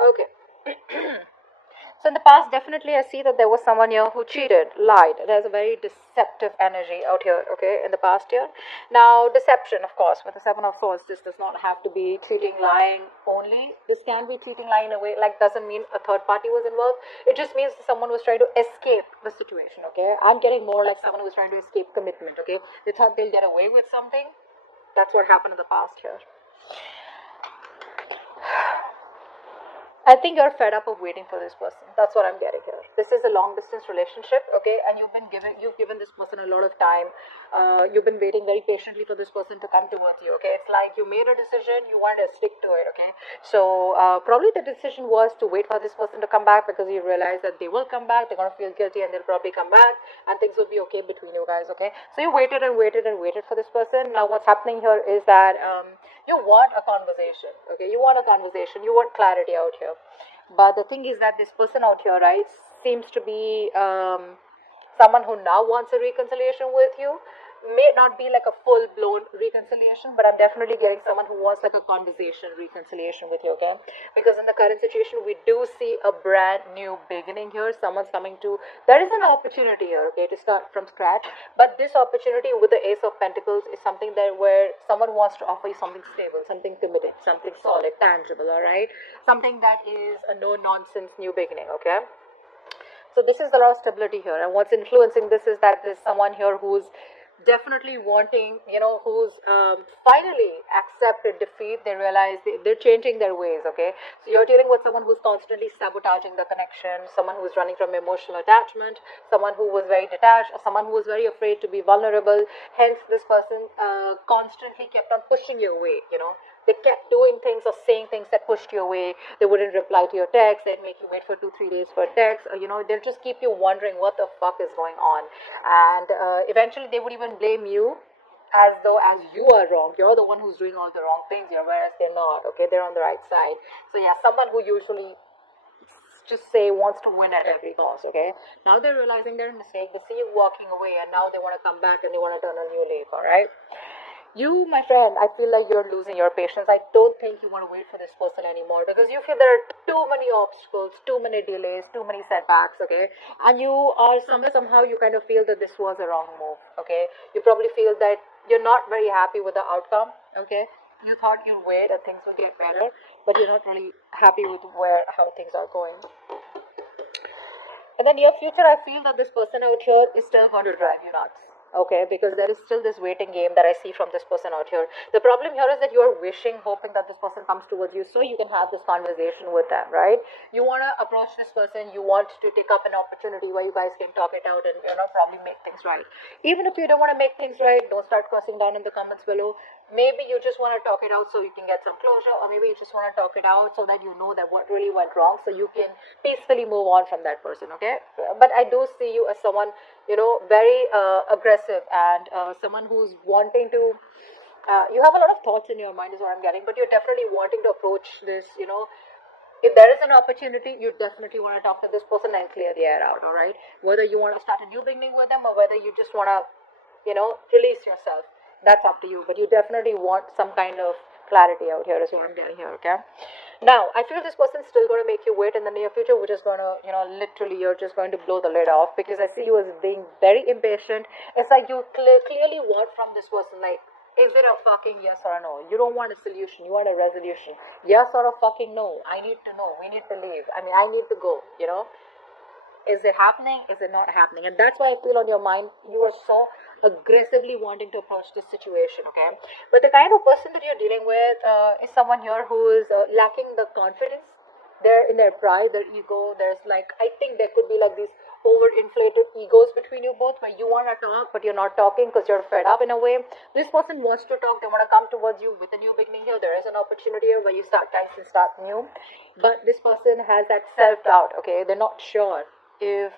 Okay. So in the past, definitely I see that there was someone here who cheated, lied. There's a very deceptive energy out here, okay, in the past year. Now, deception, of course, with the Seven of Swords, this does not have to be cheating, lying only. This can be cheating, lying in a way, like doesn't mean a third party was involved. It just means someone was trying to escape the situation, okay. I'm getting more like someone who was trying to escape commitment, okay. They thought they'll get away with something. That's what happened in the past here. I think you're fed up of waiting for this person. That's what I'm getting here. This is a long distance relationship, okay, and you've given this person a lot of time. You've been waiting very patiently for this person to come towards you, okay. It's like you made a decision, you wanted to stick to it, okay. So probably the decision was to wait for this person to come back because you realize that they will come back. They're gonna feel guilty and they'll probably come back, and things will be okay between you guys, okay. So you waited and waited and waited for this person. Now what's happening here is that you want a conversation, okay. You want a conversation. You want clarity out here. But the thing is that this person out here, right, seems to be someone who now wants a reconciliation with you. May not be like a full blown reconciliation, but I'm definitely getting someone who wants like a conversation reconciliation with you, okay? Because in the current situation, we do see a brand new beginning here. Someone's coming to, there is an opportunity here, okay, to start from scratch. But this opportunity with the Ace of Pentacles is something that where someone wants to offer you something stable, something committed, something solid, tangible, all right? Something that is a no nonsense new beginning, okay? So this is a lot of stability here, and what's influencing this is that there's someone here who's definitely wanting, who's finally accepted defeat. They realize they're changing their ways, okay. So you're dealing with someone who's constantly sabotaging the connection, someone who's running from emotional attachment, someone who was very detached, or someone who was very afraid to be vulnerable. Hence this person constantly kept on pushing you away, they kept doing things or saying things that pushed you away. They wouldn't reply to your text. They'd make you wait for 2-3 days for a text. Or, they'll just keep you wondering what the fuck is going on. And eventually they would even blame you as though as you are wrong. You're the one who's doing all the wrong things here, whereas they're not. Okay, they're on the right side. So yeah, someone who usually just say wants to win at every cost. Okay, now they're realizing their mistake. They see you walking away, and now they want to come back and they want to turn a new leaf. All right. You, my friend, I feel like you're losing your patience. I don't think you want to wait for this person anymore because you feel there are too many obstacles, too many delays, too many setbacks, okay? And you are somehow you kind of feel that this was a wrong move, okay? You probably feel that you're not very happy with the outcome, okay? You thought you'd wait and things will get better, but you're not really happy with how things are going. In the near future, I feel that this person out here is still going to drive you nuts. Okay, because there is still this waiting game that I see from this person out here. The problem here is that you are wishing, hoping that this person comes towards you so you can have this conversation with them, right? You want to approach this person, you want to take up an opportunity where you guys can talk it out and, probably make things right. Even if you don't want to make things right, don't start cursing down in the comments below. Maybe you just want to talk it out so you can get some closure, or maybe you just want to talk it out so that you know that what really went wrong so you can peacefully move on from that person, okay? But I do see you as someone, very aggressive and someone who's wanting to, you have a lot of thoughts in your mind is what I'm getting, but you're definitely wanting to approach this, if there is an opportunity, you definitely want to talk to this person and clear the air out, all right? Whether you want to start a new beginning with them or whether you just want to, release yourself, that's up to you. But you definitely want some kind of clarity out here is what I'm getting here, okay? Now, I feel this person's still going to make you wait in the near future, which is going to, literally you're just going to blow the lid off because I see you as being very impatient. It's like you clearly want from this person, like, is it a fucking yes or a no? You don't want a solution, you want a resolution. Yes or a fucking no. I need to know. We need to leave. I need to go, Is it happening? Is it not happening? And that's why I feel on your mind, you are so aggressively wanting to approach this situation, okay? But the kind of person that you're dealing with is someone here who is lacking the confidence. They're in their pride, their ego. There's like, I think there could be like these overinflated egos between you both where you want to talk, but you're not talking because you're fed up in a way. This person wants to talk. They want to come towards you with a new beginning here. There is an opportunity here where you start times and start new. But this person has that self-doubt, okay? They're not sure if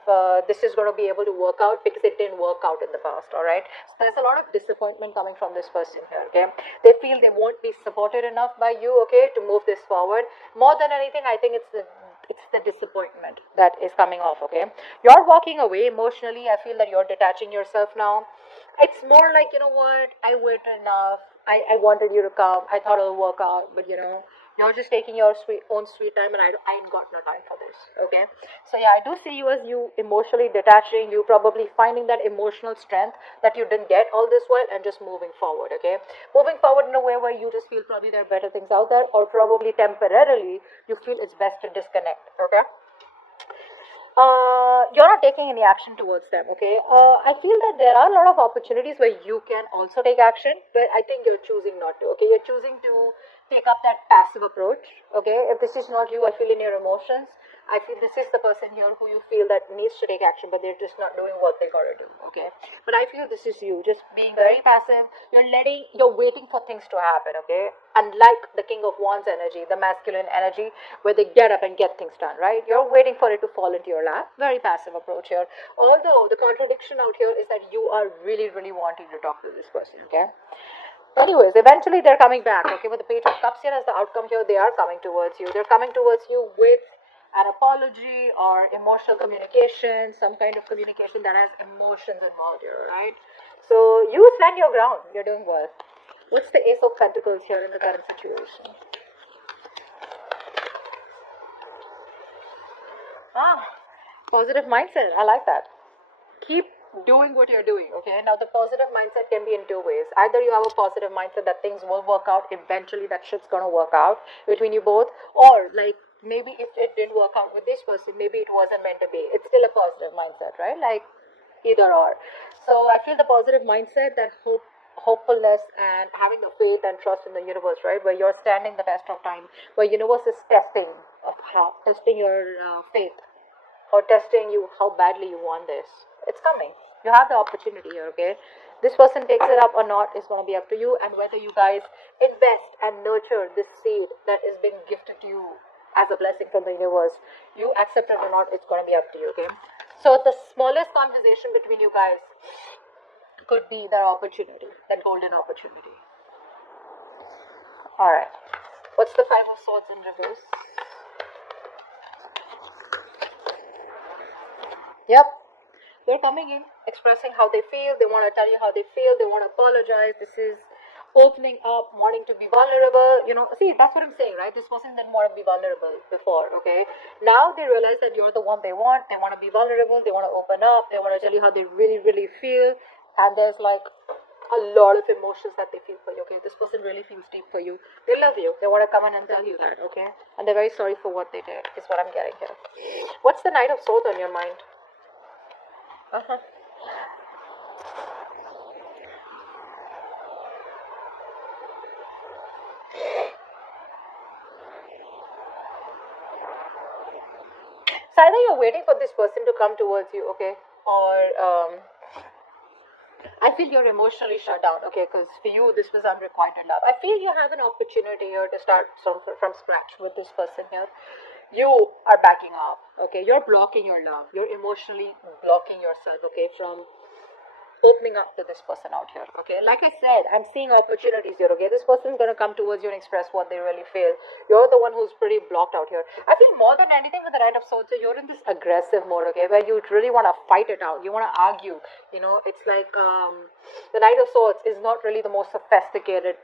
this is going to be able to work out because it didn't work out in the past, all right? So there's a lot of disappointment coming from this person here, okay? They feel they won't be supported enough by you, okay, to move this forward. More than anything, I think it's the disappointment that is coming off, okay? You're walking away emotionally. I feel that you're detaching yourself now. It's more like, you know what, I waited enough. I wanted you to come. I thought it'll work out, but You're just taking your own sweet time, and I ain't got no time for this. Okay, so yeah, I do see you as you emotionally detaching. You probably finding that emotional strength that you didn't get all this while, and just moving forward. Okay, moving forward in a way where you just feel probably there are better things out there, or probably temporarily you feel it's best to disconnect. Okay, you're not taking any action towards them. Okay, I feel that there are a lot of opportunities where you can also take action, but I think you're choosing not to. Okay, you're choosing to take up that passive approach. Okay, if this is not you, I feel in your emotions, I feel this is the person here who you feel that needs to take action, but they're just not doing what they gotta do. Okay, but I feel this is you just being very passive. You're waiting for things to happen. Okay, unlike the King of Wands energy, the masculine energy, where they get up and get things done, right? You're waiting for it to fall into your lap. Very passive approach here. Although the contradiction out here is that you are really, really wanting to talk to this person, okay? Anyways, eventually they're coming back, okay? With the Page of Cups here as the outcome here, they are coming towards you. They're coming towards you with an apology or emotional communication, some kind of communication that has emotions involved here, right? So you stand your ground. You're doing well. What's the Ace of Pentacles here in the current situation? Ah, positive mindset. I like that. Keep doing what you're doing, okay? Now, the positive mindset can be in two ways. Either you have a positive mindset that things will work out, eventually that shit's gonna work out between you both, or like maybe if it didn't work out with this person, maybe it wasn't meant to be. It's still a positive mindset, right? Like either or. So I feel the positive mindset, that hopefulness and having the faith and trust in the universe, right? Where you're standing the test of time, where universe is testing your faith, or testing you how badly you want this. It's coming. You have the opportunity here, okay? This person takes it up or not is going to be up to you, and whether you guys invest and nurture this seed that is being gifted to you as a blessing from the universe, you accept it or not, it's going to be up to you, okay? So the smallest conversation between you guys could be that opportunity, that golden opportunity. All right. What's the Five of Swords in reverse? Yep. They're coming in, expressing how they feel. They want to tell you how they feel. They want to apologize. This is opening up, wanting to be vulnerable. You know, see, that's what I'm saying, right? This person didn't want to be vulnerable before, okay? Now they realize that you're the one they want. They want to be vulnerable. They want to open up. They want to tell you how they really, really feel. And there's like a lot of emotions that they feel for you, okay? This person really feels deep for you. They love you. They want to come in and tell you that, okay? And they're very sorry for what they did, is what I'm getting here. What's the Knight of Swords on your mind? Uh-huh. So either you're waiting for this person to come towards you, okay, or I feel you're emotionally shut down, okay, because for you this was unrequited love. I feel you have an opportunity here to start from scratch with this person here. You are backing up, okay. You're blocking your love. You're emotionally blocking yourself, okay, from opening up to this person out here, okay. Like I said, I'm seeing opportunities here, okay. This person's gonna come towards you and express what they really feel. You're the one who's pretty blocked out here. I feel more than anything with the Knight of Swords, you're in this aggressive mode, okay, where you really want to fight it out. You want to argue. You know, it's like the Knight of Swords is not really the most sophisticated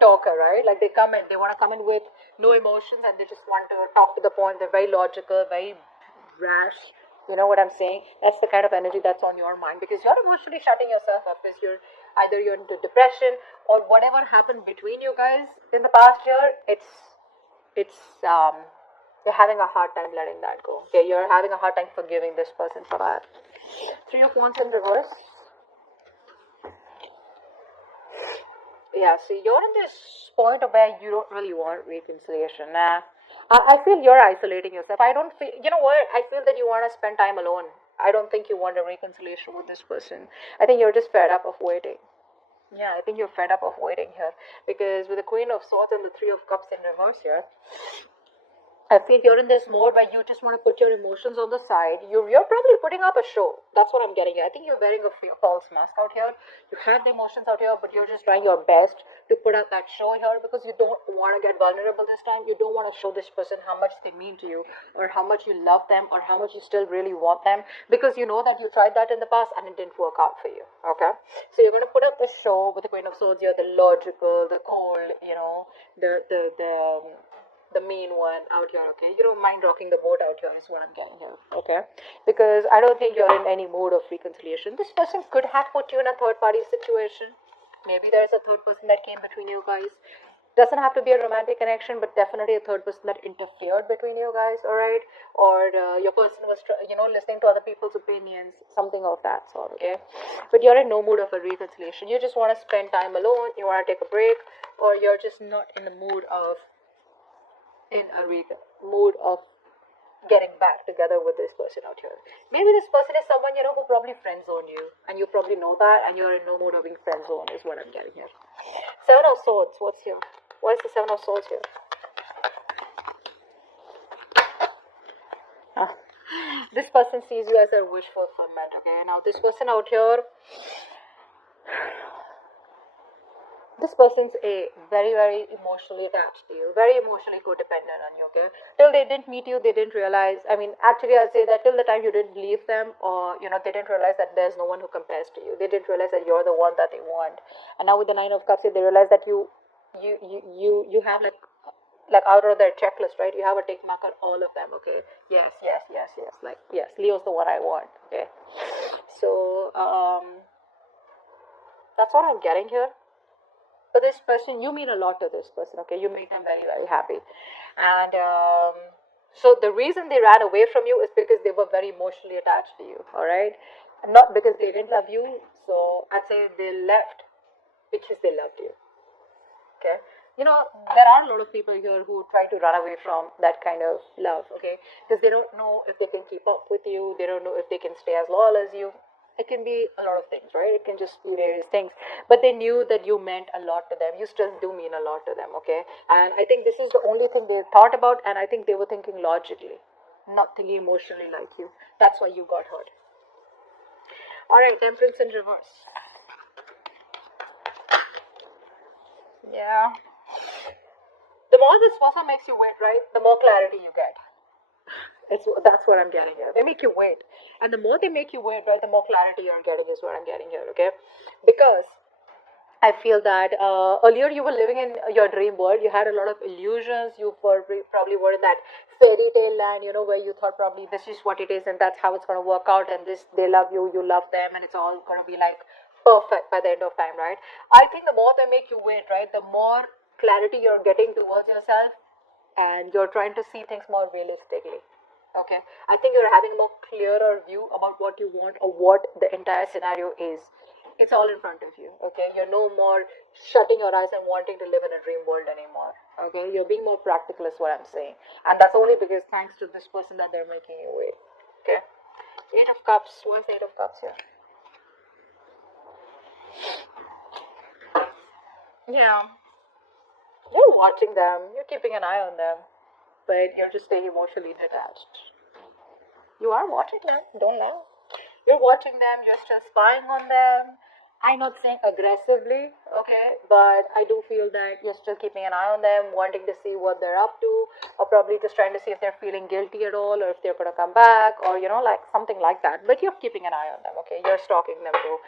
talker, right? Like they come in, they want to come in with no emotions, and they just want to talk to the point. They're very logical, very rash. You know what I'm saying? That's the kind of energy that's on your mind, because you're emotionally shutting yourself up. Because you're into depression, or whatever happened between you guys in the past year. It's you're having a hard time letting that go. Okay, you're having a hard time forgiving this person for that. Three of Wands in reverse. Yeah, so you're in this point of where you don't really want reconciliation. Nah, I feel you're isolating yourself. I don't feel, you know what? I feel that you want to spend time alone. I don't think you want a reconciliation with this person. I think you're just fed up of waiting. Yeah, I think you're fed up of waiting here, because with the Queen of Swords and the Three of Cups in reverse here, I feel you're in this mode where you just want to put your emotions on the side. You're probably putting up a show. That's what I'm getting here. I think you're wearing a false mask out here. You have the emotions out here, but you're just trying your best to put up that show here because you don't want to get vulnerable this time. You don't want to show this person how much they mean to you, or how much you love them, or how much you still really want them, because you know that you tried that in the past and it didn't work out for you. Okay, so you're going to put up the show with the Queen of Swords here, the logical, the cold, the mean one out here. Okay, you don't mind rocking the boat out here is what I'm getting here. Okay, because I don't think you're in any mood of reconciliation. This person could have put you in a third party situation. Maybe there's a third person that came between you guys. Doesn't have to be a romantic connection, but definitely a third person that interfered between you guys. All right, or your person was listening to other people's opinions, something of that sort. Okay, but you're in no mood of a reconciliation. You just want to spend time alone. You want to take a break, or you're just not in the mood of getting back together with this person out here. Maybe this person is someone who probably friend zone you, and you probably know that, and you're in no mood of being friend zone is what I'm getting here. Seven of Swords. What's here? Why is the Seven of Swords here? This person sees you as a wish fulfillment. Okay, now this person out here, this person's very, very emotionally attached to you, very emotionally codependent on you. Okay, till they didn't meet you, they didn't realize. I mean, actually, I'd say that till the time you didn't leave them, or they didn't realize that there's no one who compares to you. They didn't realize that you're the one that they want. And now with the Nine of Cups, they realize that you have like out of their checklist, right? You have a tick mark on all of them. Okay, yes. Like yes, Leo's the one I want. Okay, so that's what I'm getting here. But this person, you mean a lot to this person, okay? You make them very, very happy. And so the reason they ran away from you is because they were very emotionally attached to you, all right? And not because they didn't love you. So I'd say they left because they loved you, okay? There are a lot of people here who try to run away from that kind of love, okay? Because they don't know if they can keep up with you. They don't know if they can stay as loyal as you. It can be a lot of things, right? It can just be various things. But they knew that you meant a lot to them. You still do mean a lot to them, okay? And I think this is the only thing they thought about, and I think they were thinking logically, not thinking emotionally like you. That's why you got hurt. Alright, Temperance in reverse. Yeah. The more this person makes you wait, right, the more clarity you get. That's what I'm getting here. They make you wait. And the more they make you wait, right, the more clarity you're getting is what I'm getting here, okay? Because I feel that earlier you were living in your dream world. You had a lot of illusions. You probably were in that fairy tale land, where you thought probably this is what it is and that's how it's going to work out. And they love you, you love them, and it's all going to be like perfect by the end of time, right? I think the more they make you wait, right, the more clarity you're getting towards yourself, and you're trying to see things more realistically. Okay, I think you're having a more clearer view about what you want or what the entire scenario is. It's all in front of you. Okay, you're no more shutting your eyes and wanting to live in a dream world anymore. Okay, you're being more practical is what I'm saying, and that's only because thanks to this person that they're making you wait. Okay, Eight of Cups. What's Eight of Cups here? Yeah, you're watching them. You're keeping an eye on them, but you're just staying emotionally detached. You are watching them, don't lie. You're watching them, you're still spying on them. I'm not saying aggressively, okay, but I do feel that you're still keeping an eye on them, wanting to see what they're up to, or probably just trying to see if they're feeling guilty at all, or if they're going to come back, or like something like that. But you're keeping an eye on them, okay, you're stalking them too.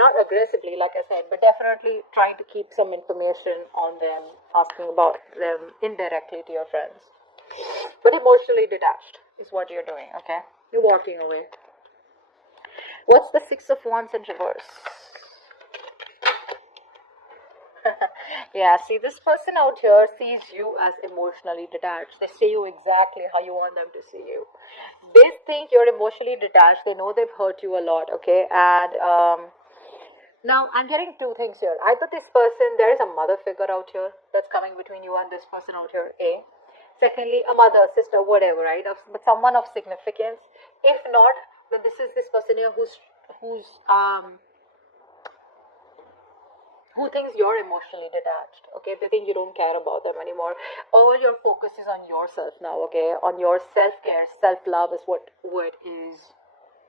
Not aggressively, like I said, but definitely trying to keep some information on them, asking about them indirectly to your friends. But emotionally detached is what you're doing, okay? You're walking away. What's the Six of Wands in reverse? Yeah, see, this person out here sees you as emotionally detached. They see you exactly how you want them to see you. They think you're emotionally detached. They know they've hurt you a lot, okay? And now I'm getting two things here. Either this person, there is a mother figure out here that's coming between you and this person out here, A. Secondly, a mother, sister, whatever, right? But someone of significance. If not, then this is this person here who's who thinks you're emotionally detached. Okay, they think you don't care about them anymore. All your focus is on yourself now. Okay, on your self-care, self-love is what is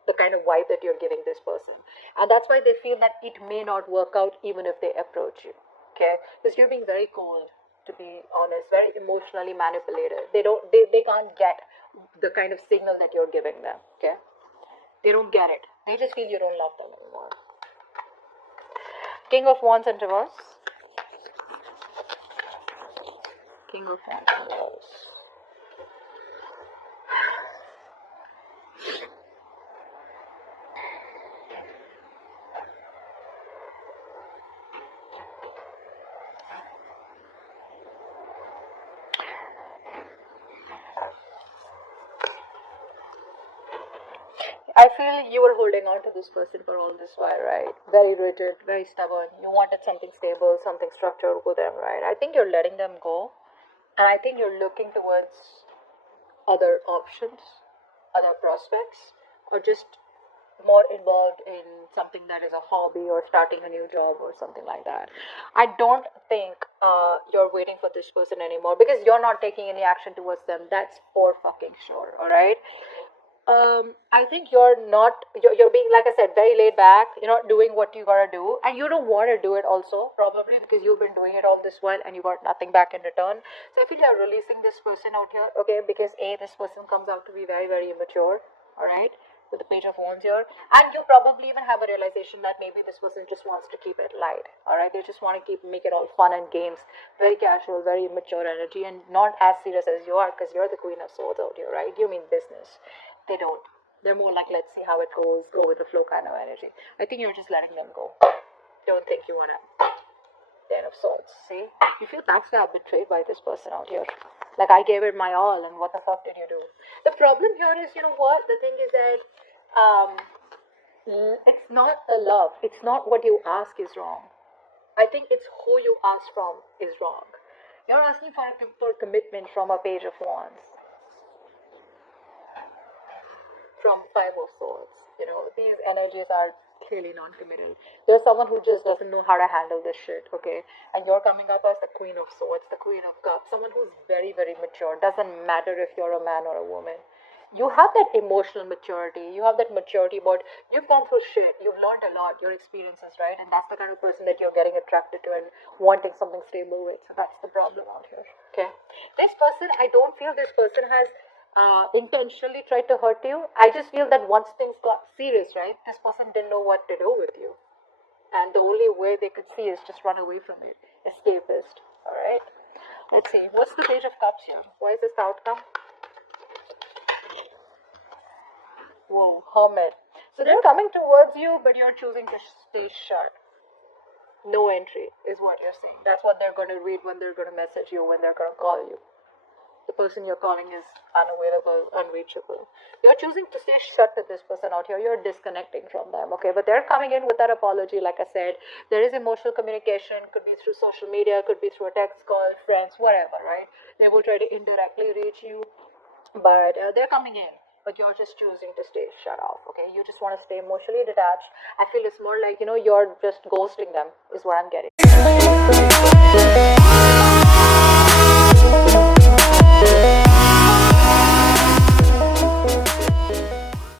the kind of vibe that you're giving this person, and that's why they feel that it may not work out even if they approach you. Okay, because you're being very cold, to be honest, very emotionally manipulated. They can't get the kind of signal that you're giving them. Okay, they don't get it. They just feel you don't love them anymore. King of Wands in reverse. King of Wands in reverse. I feel you were holding on to this person for all this while, right? Very rigid, very stubborn. You wanted something stable, something structured with them, right? I think you're letting them go, and I think you're looking towards other options, other prospects, or just more involved in something that is a hobby or starting a new job or something like that. I don't think you're waiting for this person anymore because you're not taking any action towards them. That's for fucking sure, all right? I think you're being, like I said, very laid back. You're not doing what you gotta do, and you don't want to do it also, probably because you've been doing it all this while and you got nothing back in return. So I feel you're releasing this person out here, okay? Because this person comes out to be very, very immature, all right? With the Page of Wands here, and you probably even have a realization that maybe this person just wants to keep it light, all right? They just want to make it all fun and games, very casual, very immature energy, and not as serious as you are, because you're the Queen of Swords out here, right? You mean business. They don't. They're more like, let's see how it goes, go with the flow kind of energy. I think you're just letting them go. Don't think you wanna. Ten of Swords. See, you feel backstabbed, betrayed by this person out here. Like, I gave it my all, and what the fuck did you do? The problem here is, you know what? The thing is that it's not the love. It's not what you ask is wrong. I think it's who you ask from is wrong. You're asking for commitment from a Page of Wands, from Five of Swords. You know, these energies are clearly non-committal. There's someone who just doesn't know how to handle this shit, okay? And you're coming up as the Queen of Swords, the Queen of Cups, someone who's very, very mature. Doesn't matter if you're a man or a woman. You have that emotional maturity. You have that maturity, but you've gone through shit. You've learned a lot, your experiences, right? And that's the kind of person that you're getting attracted to and wanting something stable with. So that's the problem out here, okay? This person, I don't feel this person has intentionally tried to hurt you. I just feel that once things got serious, right, this person didn't know what to do with you, and the only way they could see is just run away from it. Escapist. All right, let's see, what's the Page of Cups here? Why is this the outcome? Whoa, Hermit. So they're coming towards you, but you're choosing to stay shut. No entry is what you're saying. That's what they're going to read when they're going to message you, when they're going to call you. The person you're calling is unavailable, unreachable. You're choosing to stay shut with this person out here. You're disconnecting from them, okay? But they're coming in with that apology, like I said. There is emotional communication, could be through social media, could be through a text call, friends, whatever, right? They will try to indirectly reach you, but they're coming in. But you're just choosing to stay shut off, okay? You just want to stay emotionally detached. I feel it's more like, you're just ghosting them, is what I'm getting.